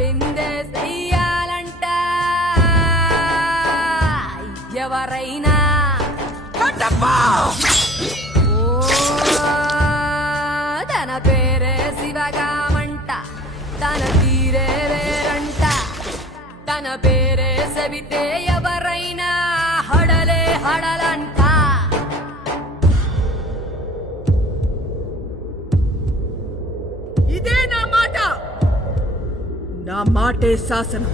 చెప్పిందే చెయ్యాలంట ఎవరైనా ఓ, తన పేరే శివగామంట తన తీరే వేరంట తన పేరే సవితే ఎవరైనా హడలే హడలంట ఇదే నా మాట నా మాటే శాసనం